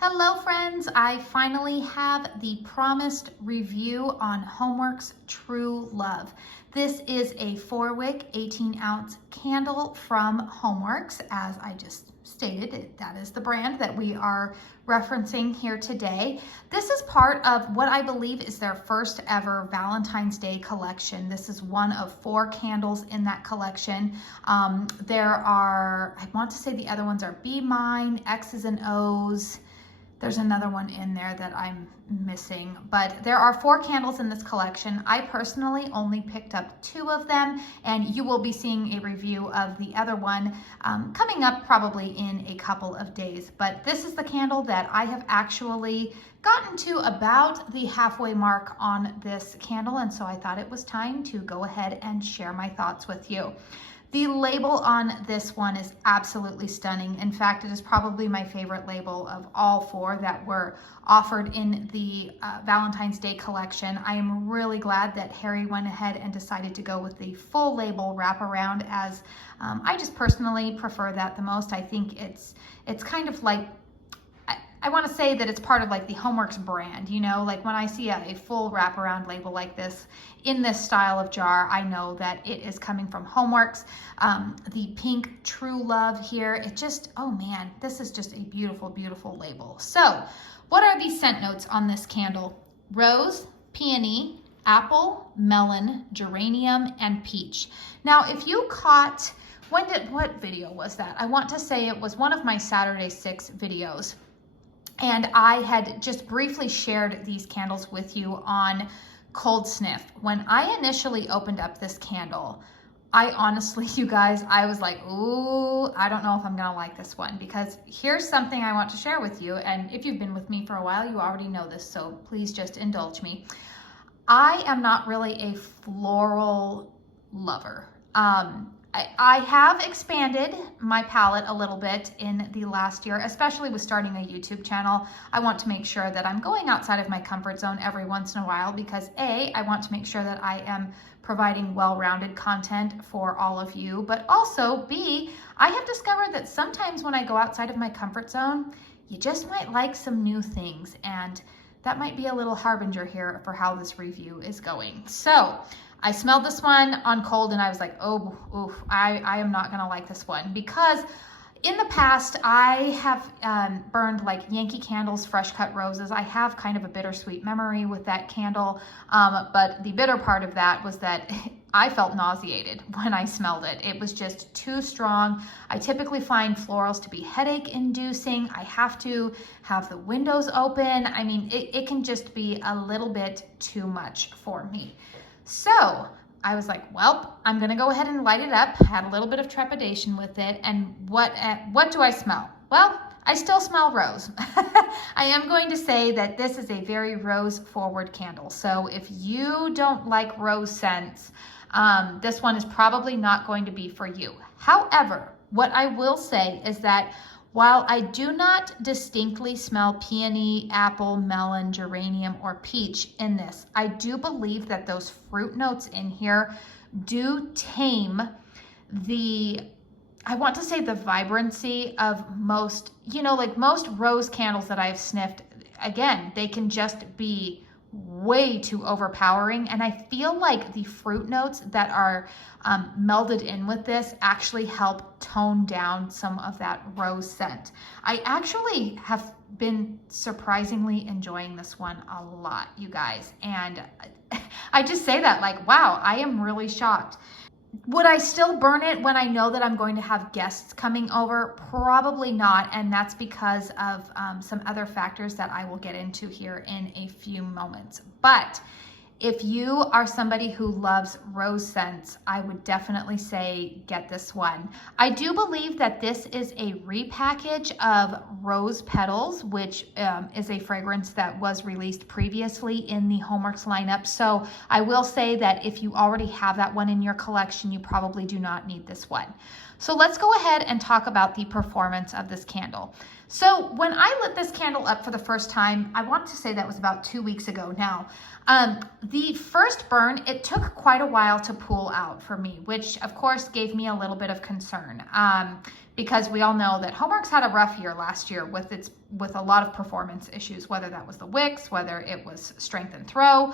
Hello friends, I finally have the promised review on Homeworx True Love. This is a 4-wick 18-ounce candle from Homeworx. As I just stated, that is the brand that we are referencing here today. This is part of what I believe is their first ever Valentine's Day collection. This is one of 4 candles in that collection. There are, I want to say the other ones are Be Mine, X's and O's. There's another one in there that I'm missing, but there are 4 candles in this collection. I personally only picked up 2 of them, and you will be seeing a review of the other one coming up probably in a couple of days. But this is the candle that I have actually gotten to about the halfway mark on this candle, and so I thought it was time to go ahead and share my thoughts with you. The label on this one is absolutely stunning. In fact, it is probably my favorite label of all 4 that were offered in the Valentine's Day collection. I am really glad that Harry went ahead and decided to go with the full label wraparound, as I just personally prefer that the most. I think it's kind of like, I want to say that it's part of like the Homeworx brand, you know, like when I see a full wraparound label like this in this style of jar, I know that it is coming from Homeworx. The pink True Love here, it just, oh man, this is just a beautiful, beautiful label. So what are the scent notes on this candle? Rose, peony, apple, melon, geranium, and peach. Now, if you caught, what video was that? I want to say it was one of my Saturday 6 videos. And I had just briefly shared these candles with you on Cold Sniff. When I initially opened up this candle, I honestly, you guys, I was like, ooh, I don't know if I'm gonna like this one, because here's something I want to share with you. And if you've been with me for a while, you already know this, so please just indulge me. I am not really a floral lover. I have expanded my palette a little bit in the last year, especially with starting a YouTube channel. I want to make sure that I'm going outside of my comfort zone every once in a while because A, I want to make sure that I am providing well-rounded content for all of you, but also B, I have discovered that sometimes when I go outside of my comfort zone, you just might like some new things, and that might be a little harbinger here for how this review is going. So I smelled this one on cold and I was like, oh, oof, I am not gonna like this one, because in the past I have burned like Yankee Candles Fresh Cut Roses. I have kind of a bittersweet memory with that candle, but the bitter part of that was that I felt nauseated when I smelled it. It was just too strong. I typically find florals to be headache inducing. I have to have the windows open. I mean, it can just be a little bit too much for me. So I was like, well, I'm gonna go ahead and light it up. Had a little bit of trepidation with it. And what do I smell? Well, I still smell rose. I am going to say that this is a very rose forward candle. So if you don't like rose scents, this one is probably not going to be for you. However, what I will say is that while I do not distinctly smell peony, apple, melon, geranium, or peach in this, I do believe that those fruit notes in here do tame the, I want to say the vibrancy of most, you know, like most rose candles that I've sniffed. Again, they can just be way too overpowering, and I feel like the fruit notes that are melded in with this actually help tone down some of that rose scent. I actually have been surprisingly enjoying this one a lot, you guys, and I just say that like, wow, I am really shocked. Would I still burn it when I know that I'm going to have guests coming over? Probably not, and that's because of some other factors that I will get into here in a few moments. But if you are somebody who loves rose scents, I would definitely say get this one. I do believe that this is a repackage of Rose Petals, which is a fragrance that was released previously in the Homeworx lineup. So I will say that if you already have that one in your collection, you probably do not need this one. So let's go ahead and talk about the performance of this candle. So when I lit this candle up for the first time, I want to say that was about 2 weeks ago now. The first burn, it took quite a while to pull out for me, which of course gave me a little bit of concern, because we all know that Homeworx had a rough year last year with a lot of performance issues, whether that was the wicks, whether it was strength and throw.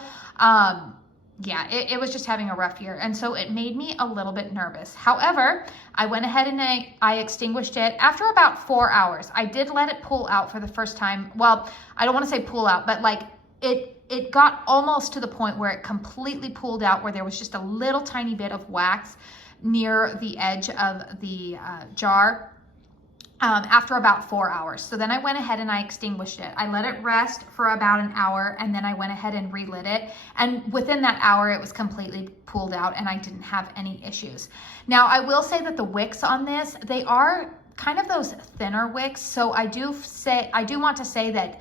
Yeah, it was just having a rough year. And so it made me a little bit nervous. However, I went ahead and I extinguished it after about 4 hours. I did let it pull out for the first time. Well, I don't want to say pull out, but like it got almost to the point where it completely pulled out, where there was just a little tiny bit of wax near the edge of the jar. After about 4 hours. So then I went ahead and I extinguished it. I let it rest for about an hour, and then I went ahead and relit it. And within that hour, it was completely pulled out and I didn't have any issues. Now, I will say that the wicks on this, they are kind of those thinner wicks. So I do want to say that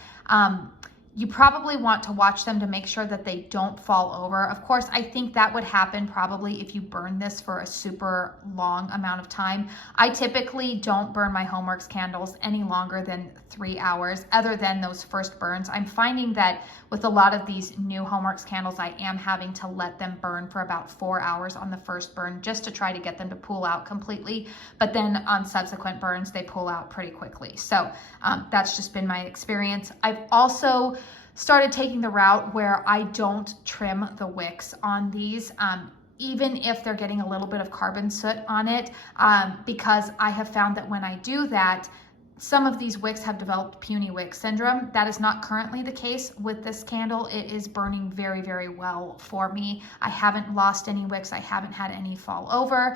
you probably want to watch them to make sure that they don't fall over. Of course, I think that would happen probably if you burn this for a super long amount of time. I typically don't burn my Homeworx candles any longer than 3 hours, other than those first burns. I'm finding that with a lot of these new Homeworx candles, I am having to let them burn for about 4 hours on the first burn, just to try to get them to pull out completely. But then on subsequent burns, they pull out pretty quickly. So that's just been my experience. I've also started taking the route where I don't trim the wicks on these, even if they're getting a little bit of carbon soot on it, because I have found that when I do that, some of these wicks have developed puny wick syndrome. That is not currently the case with this candle. It is burning very, very well for me. I haven't lost any wicks. I haven't had any fall over.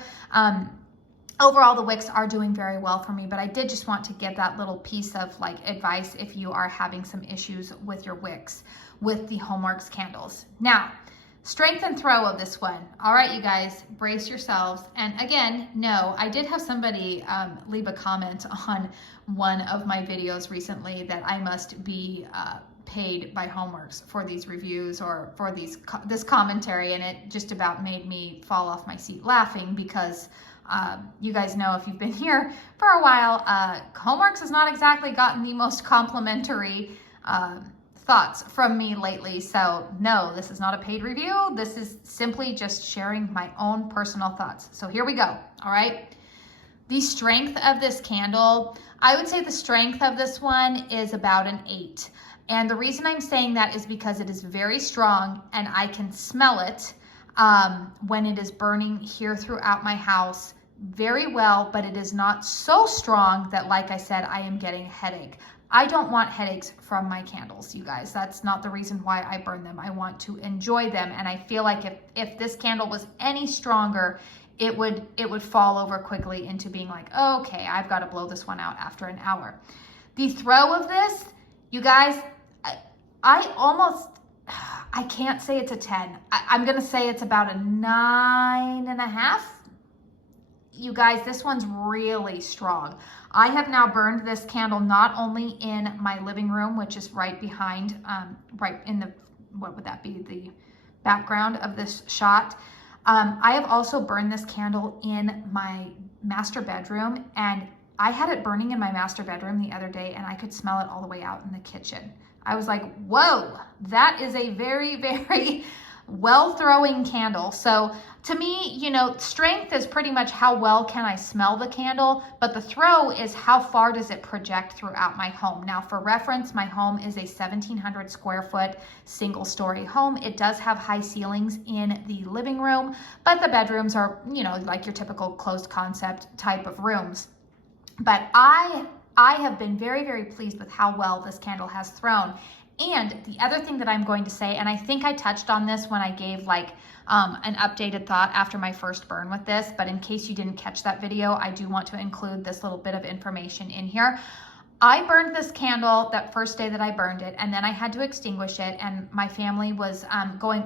Overall, the wicks are doing very well for me, but I did just want to give that little piece of like advice if you are having some issues with your wicks with the Homeworx candles. Now, strength and throw of this one. All right, you guys, brace yourselves. And again, no, I did have somebody leave a comment on one of my videos recently that I must be paid by Homeworx for these reviews or for this commentary, and it just about made me fall off my seat laughing because you guys know, if you've been here for a while, Homeworx has not exactly gotten the most complimentary thoughts from me lately. So no, this is not a paid review. This is simply just sharing my own personal thoughts. So here we go. All right. The strength of this candle, I would say the strength of this one is about an 8. And the reason I'm saying that is because it is very strong and I can smell it when it is burning here throughout my house very well, but it is not so strong that, like I said, I am getting a headache. I don't want headaches from my candles, you guys. That's not the reason why I burn them. I want to enjoy them. And I feel like if this candle was any stronger, it would fall over quickly into being like, okay, I've got to blow this one out after an hour. The throw of this, you guys, I can't say it's a 10. I'm going to say it's about a 9.5. You guys, this one's really strong. I have now burned this candle not only in my living room, which is right behind, right in the, what would that be, the background of this shot. I have also burned this candle in my master bedroom, and I had it burning in my master bedroom the other day, and I could smell it all the way out in the kitchen. I was like, whoa, that is a very, very well-throwing candle. So to me, you know, strength is pretty much how well can I smell the candle, but the throw is how far does it project throughout my home. Now, for reference, my home is a 1,700 square foot single-story home. It does have high ceilings in the living room, but the bedrooms are, you know, like your typical closed concept type of rooms. But I have been very, very pleased with how well this candle has thrown. And the other thing that I'm going to say, and I think I touched on this when I gave like an updated thought after my first burn with this, but in case you didn't catch that video, I do want to include this little bit of information in here. I burned this candle that first day that I burned it, and then I had to extinguish it, and my family was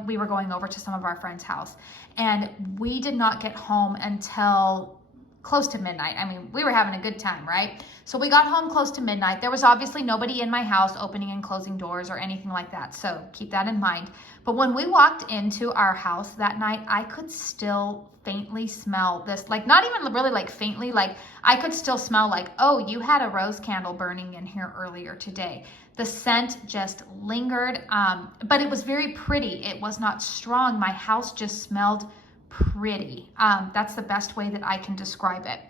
we were going over to some of our friends' house, and we did not get home until close to midnight. I mean, we were having a good time, right? So we got home close to midnight. There was obviously nobody in my house opening and closing doors or anything like that. So keep that in mind. But when we walked into our house that night, I could still faintly smell this, like not even really like faintly, like I could still smell like, oh, you had a rose candle burning in here earlier today. The scent just lingered, but it was very pretty. It was not strong. My house just smelled pretty. That's the best way that I can describe it.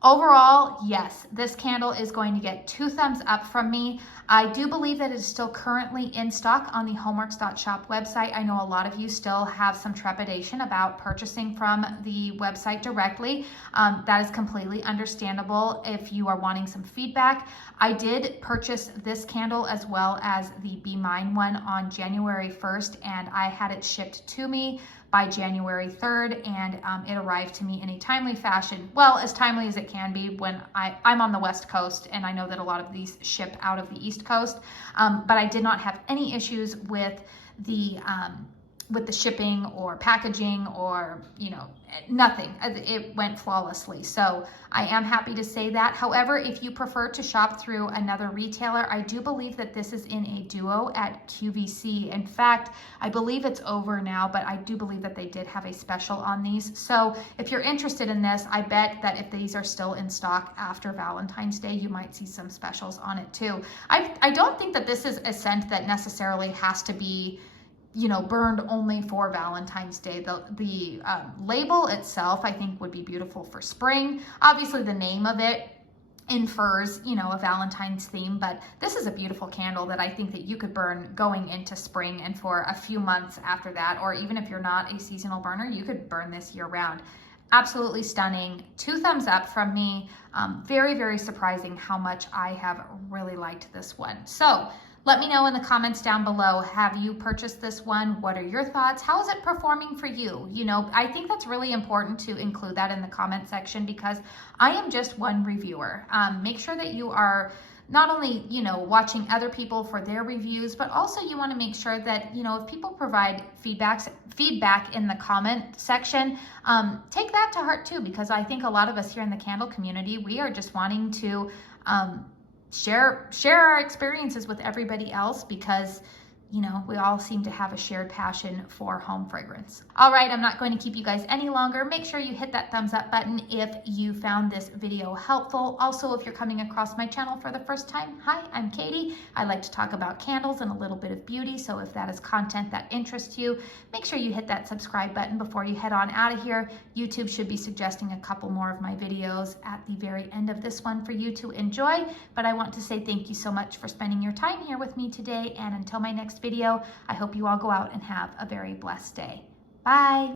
Overall, yes, this candle is going to get 2 thumbs up from me. I do believe that it is still currently in stock on the homeworx.shop website. I know a lot of you still have some trepidation about purchasing from the website directly. That is completely understandable if you are wanting some feedback. I did purchase this candle as well as the Be Mine one on January 1st, and I had it shipped to me by January 3rd, and it arrived to me in a timely fashion. Well, as timely as it can be when I'm on the West Coast, and I know that a lot of these ship out of the East Coast, but I did not have any issues with the shipping or packaging or, you know, nothing. It went flawlessly. So I am happy to say that. However, if you prefer to shop through another retailer, I do believe that this is in a duo at QVC. In fact, I believe it's over now, but I do believe that they did have a special on these. So if you're interested in this, I bet that if these are still in stock after Valentine's Day, you might see some specials on it too. I don't think that this is a scent that necessarily has to be, you know, burned only for Valentine's Day. The label itself, I think, would be beautiful for spring. Obviously, the name of it infers, you know, a Valentine's theme, but this is a beautiful candle that I think that you could burn going into spring and for a few months after that, or even if you're not a seasonal burner, you could burn this year round. Absolutely stunning. 2 thumbs up from me. Very, very surprising how much I have really liked this one. So let me know in the comments down below, have you purchased this one? What are your thoughts? How is it performing for you? You know, I think that's really important to include that in the comment section because I am just one reviewer. Make sure that you are not only, you know, watching other people for their reviews, but also you want to make sure that, you know, if people provide feedback in the comment section, take that to heart too, because I think a lot of us here in the candle community, we are just wanting to share our experiences with everybody else because, you know, we all seem to have a shared passion for home fragrance. All right, I'm not going to keep you guys any longer. Make sure you hit that thumbs up button if you found this video helpful. Also, if you're coming across my channel for the first time, hi, I'm Katie. I like to talk about candles and a little bit of beauty. So if that is content that interests you, make sure you hit that subscribe button before you head on out of here. YouTube should be suggesting a couple more of my videos at the very end of this one for you to enjoy. But I want to say thank you so much for spending your time here with me today. And until my next video, I hope you all go out and have a very blessed day. Bye.